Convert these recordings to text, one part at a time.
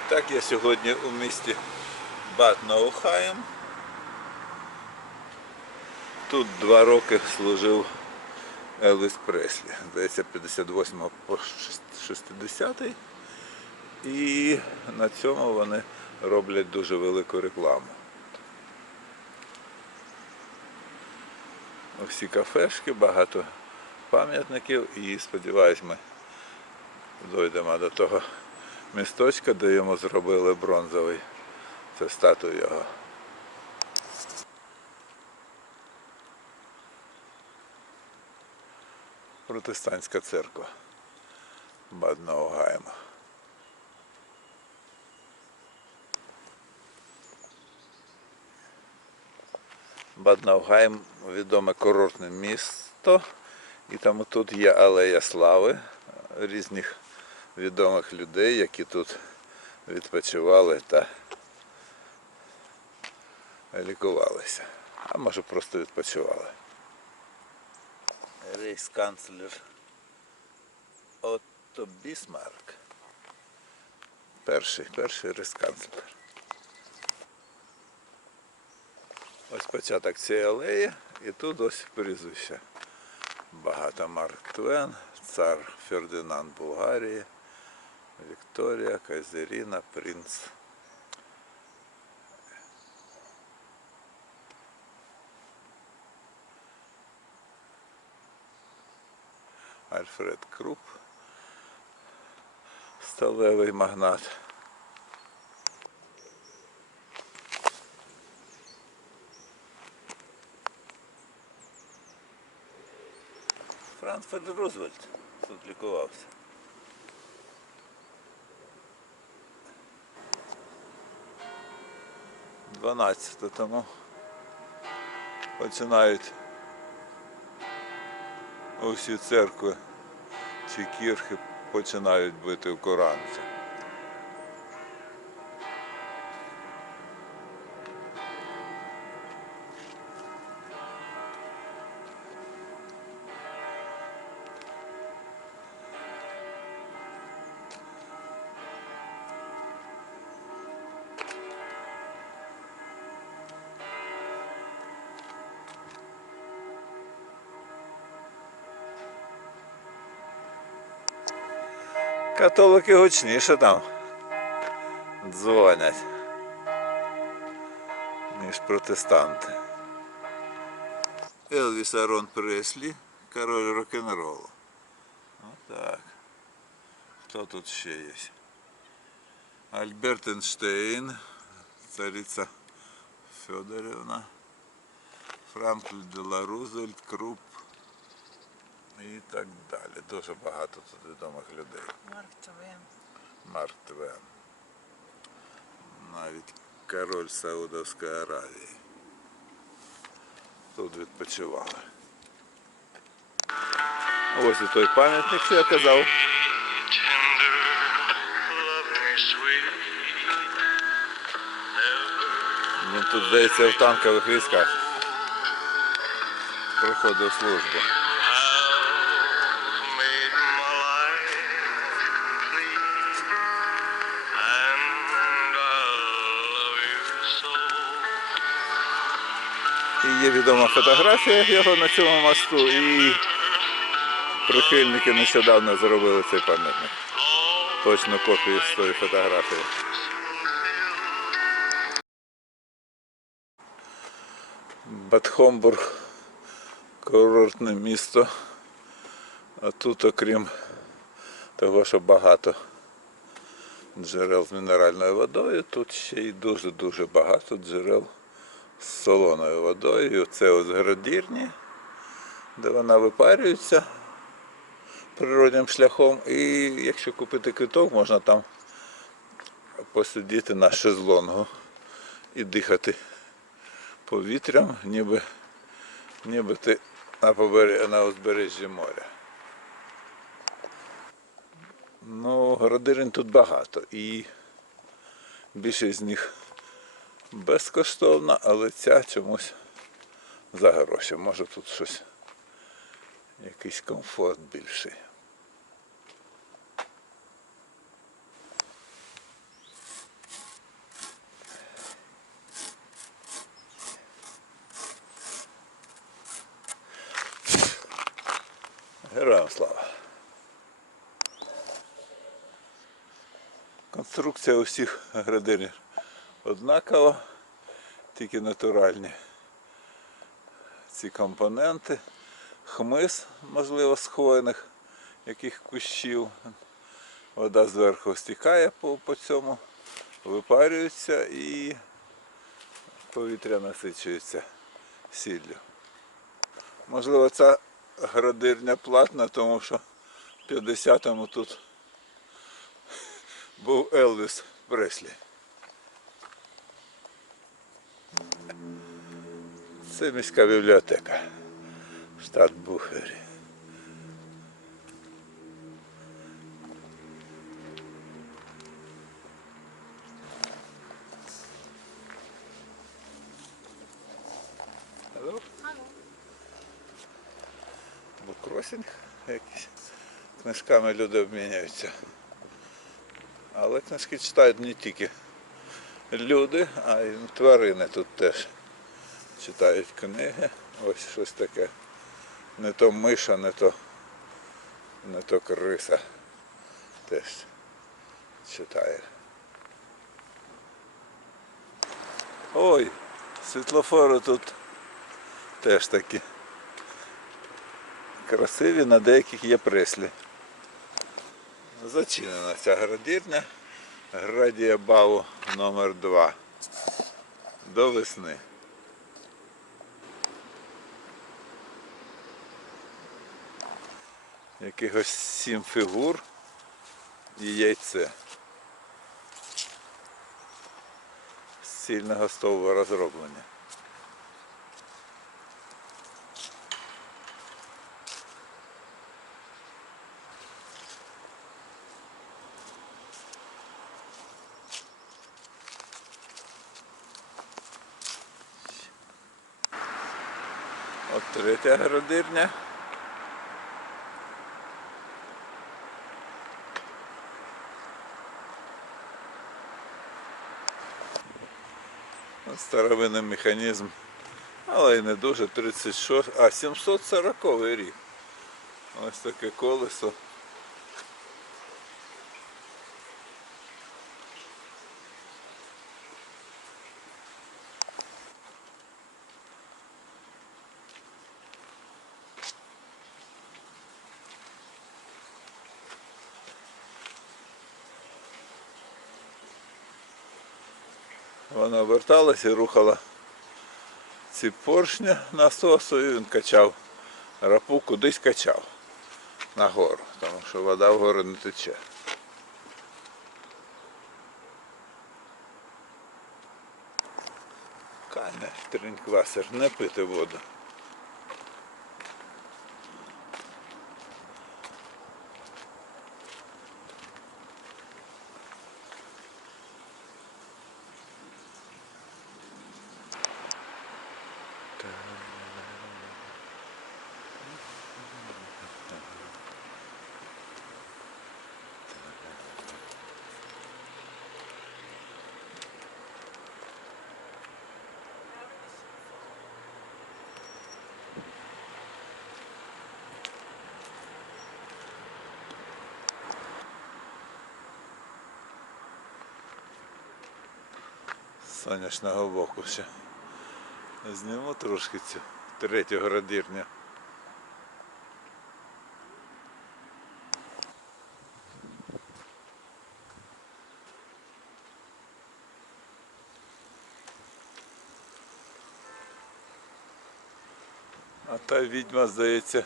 І так я сьогодні у місті Бад Наухаєм. Тут два роки служив Елвіс Преслі. Здається, 58 по 60 І на цьому вони роблять дуже велику рекламу. Всі кафешки, багато пам'ятників і сподіваюсь, ми дійдемо до того місточка, де йому зробили бронзовий. Це статую його. Протестантська церква Бадного Гайма. Баднаугайм відоме курортне місто, і там тут є алея слави різних відомих людей, які тут відпочивали та лікувалися. А може просто відпочивали. Рейхсканцлер Отто Бісмарк. Перший, перший рейхсканцлер. Ось початок цієї алеї і тут ось прізвище. Багато Марк Твен, цар Фердинанд Булгарії, Вікторія, Кайзеріна, принц. Альфред Круп, сталевий магнат. Франц Рузвельт тут лікувався. Дванадцяте тому починають усі церкви чи кірхи починають бити в Коранці. Католики гучніше там дзвонять, ніж протестанти. Елвіс Арон Преслі, король рок-н-ролу. Отак. Хто тут ще є? Альберт Ейнштейн, цариця Федорівна, Франкль Дела Рузвельт, Круп І так далі. Дуже багато тут відомих людей. Марк Твен. Марк Твен. Навіть король Саудовської Аравії. Тут відпочивали. Ось і той пам'ятник, що я казав. Він тут, здається, в танкових військах. Проходив службу. І є відома фотографія його на цьому мосту, і прихильники нещодавно зробили цей пам'ятник. Точно копію з тої фотографії. Батхомбург курортне місто. А тут, окрім того, що багато джерел з мінеральною водою, тут ще й дуже-дуже багато джерел з солоною водою. Це ось градірні, де вона випарюється природнім шляхом. І якщо купити квиток, можна там посидіти на шезлонгу і дихати повітрям, ніби, ніби ти на, побері, на узбережжі моря. Ну, градирень тут багато і більшість з них безкоштовна, але ця чомусь за гроші. Може тут щось якийсь комфорт більший. Героям слава! Конструкція усіх градинів однакова, тільки натуральні ці компоненти. Хмиз, можливо, з хвойних яких кущів. Вода зверху стікає по, по цьому, випарюється і повітря насичується сіллю. Можливо, ця градирня платна, тому що в 50-му тут був Елвіс Преслі. Це міська бібліотека. Штат Буфері. Алло? Букросінг якийсь. Книжками люди обміняються. Але книжки читають не тільки люди, а й тварини тут теж читають книги. Ось щось таке. Не то миша, не то, не то криса. Теж читає. Ой, світлофори тут теж такі красиві, на деяких є преслі. Зачинена ця градірня. Градія Баву номер 2 До весни. Якихось сім фігур і яйце. З сильного стовбура зроблення. От третя градирня. Старовинний механізм, але й не дуже 36, а 740 рік. Ось таке колесо. Вона верталася і рухала ці поршні насосу і він качав рапу, кудись качав нагору, тому що вода вгору не тече. Кане, триньквасер, не пити воду. З сонячного боку ще. Зніму трошки цю третю градірню. А та відьма, здається,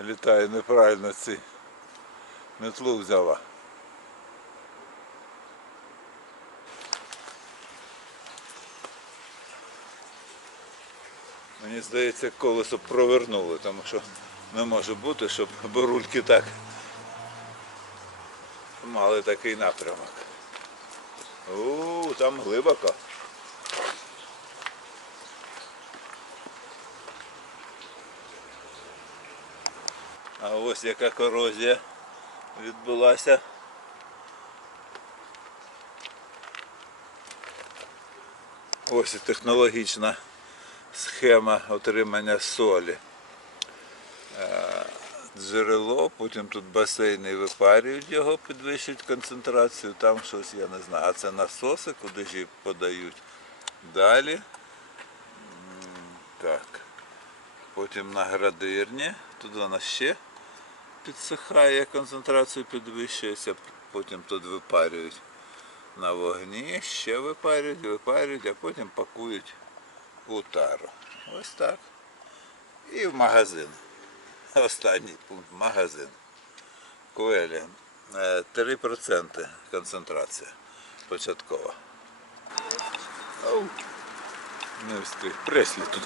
літає неправильно ці метлу взяла. Мені здається, колесо провернули, тому що не може бути, щоб бурульки так мали такий напрямок. У, там глибоко. А ось яка корозія відбулася. Ось і технологічна схема отримання солі. Е, джерело, потім тут басейни випарюють його, підвищують концентрацію, там щось я не знаю. А це насоси, куди ж її подають. Далі. Так. Потім на градирні, туди вона ще підсихає, концентрацію підвищується, потім тут випарюють на вогні, ще випарюють, випарюють, а потім пакують у тару. Ось так. І в магазин. Останній пункт магазин. Куелі. Е, 3% концентрація початкова. Не встиг. Преслі тут